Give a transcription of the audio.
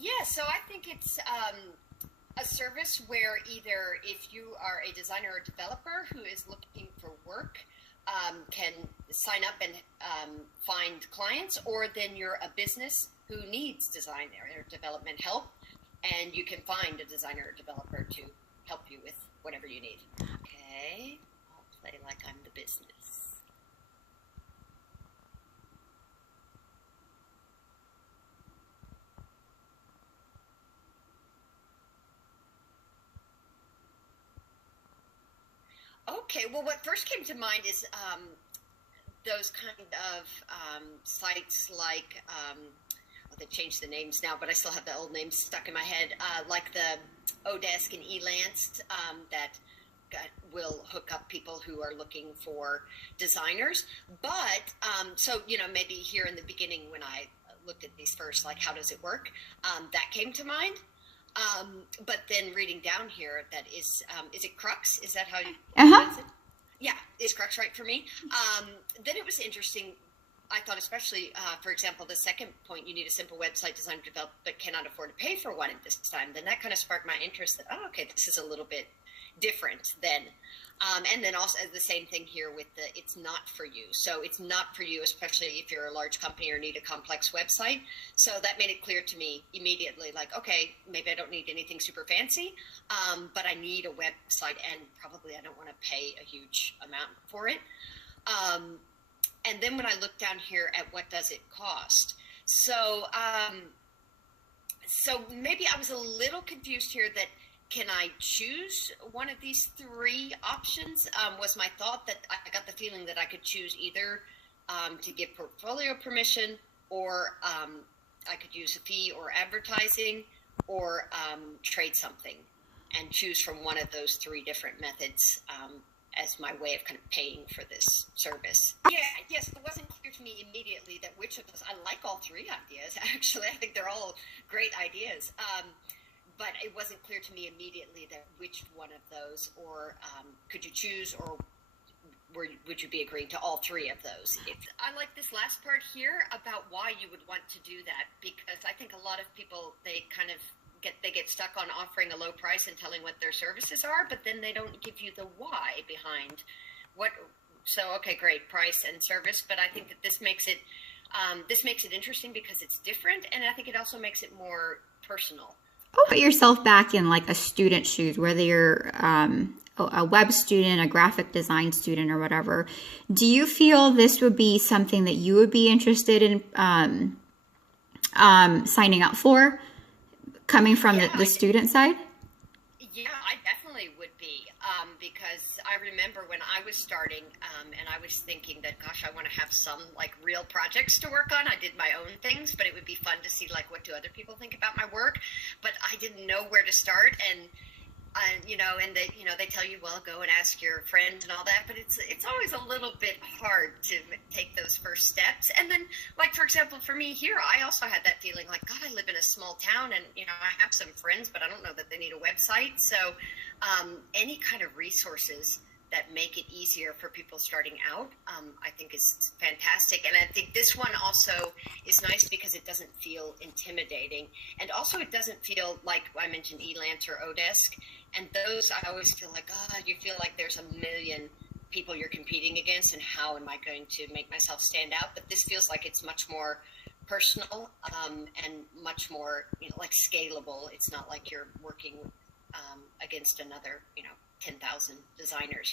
Yeah, so I think it's a service where either if you are a designer or developer who is looking for work, can sign up and find clients, or then you're a business who needs design or development help, and you can find a designer or developer to help you with whatever you need. Okay, I'll play like I'm the business. Okay, well, what first came to mind is those kind of sites like, well, they've changed the names now, but I still have the old names stuck in my head, like the Odesk and Elance that will hook up people who are looking for designers. But so, maybe here in the beginning when I looked at these first, like how does it work? That came to mind. But then reading down here, that is it Crux? Is that how you pronounce it? Yeah, is Crux right for me? Then it was interesting. I thought, especially, for example, the second point, you need a simple website design developed, but cannot afford to pay for one at this time. Then that kind of sparked my interest that, oh, okay, this is a little bit different then. And then also the same thing here with the, it's not for you. So it's not for you, especially if you're a large company or need a complex website. So that made it clear to me immediately, like, okay, maybe I don't need anything super fancy, but I need a website, and probably I don't want to pay a huge amount for it. And then when I look down here at what does it cost? So, so maybe I was a little confused here that, can I choose one of these three options? Was my thought that I got the feeling that I could choose either to give portfolio permission, or I could use a fee or advertising, or trade something, and choose from one of those three different methods as my way of kind of paying for this service. Yeah, yes, it wasn't clear to me immediately that which of those, I like all three ideas, actually. I think they're all great ideas. But it wasn't clear to me immediately that which one of those, or could you choose, or would you be agreeing to all three of those? I like this last part here about why you would want to do that, because I think a lot of people, they kind of get stuck on offering a low price and telling what their services are, but then they don't give you the why behind what. So, okay, great, price and service, but I think that this makes it interesting because it's different, and I think it also makes it more personal. Put yourself back in like a student's shoes, whether you're a web student, a graphic design student, or whatever. Do you feel this would be something that you would be interested in signing up for, coming from the student side? Yeah, I definitely would be, because I remember when I was starting, and I was thinking that, gosh, I want to have some like real projects to work on. I did my own things, but it would be fun to see like what do other people think about my work. But I didn't know where to start, and they tell you, well, go and ask your friends and all that, but it's always a little bit hard to take those first steps. And then, like, for example, for me here, I also had that feeling like, God, I live in a small town, and I have some friends, but I don't know that they need a website. So any kind of resources that make it easier for people starting out, I think is fantastic. And I think this one also is nice because it doesn't feel intimidating. And also it doesn't feel like, I mentioned Elance or Odesk, and those I always feel like, you feel like there's a million people you're competing against, and how am I going to make myself stand out? But this feels like it's much more personal, and much more, like scalable. It's not like you're working against another, 10,000 designers.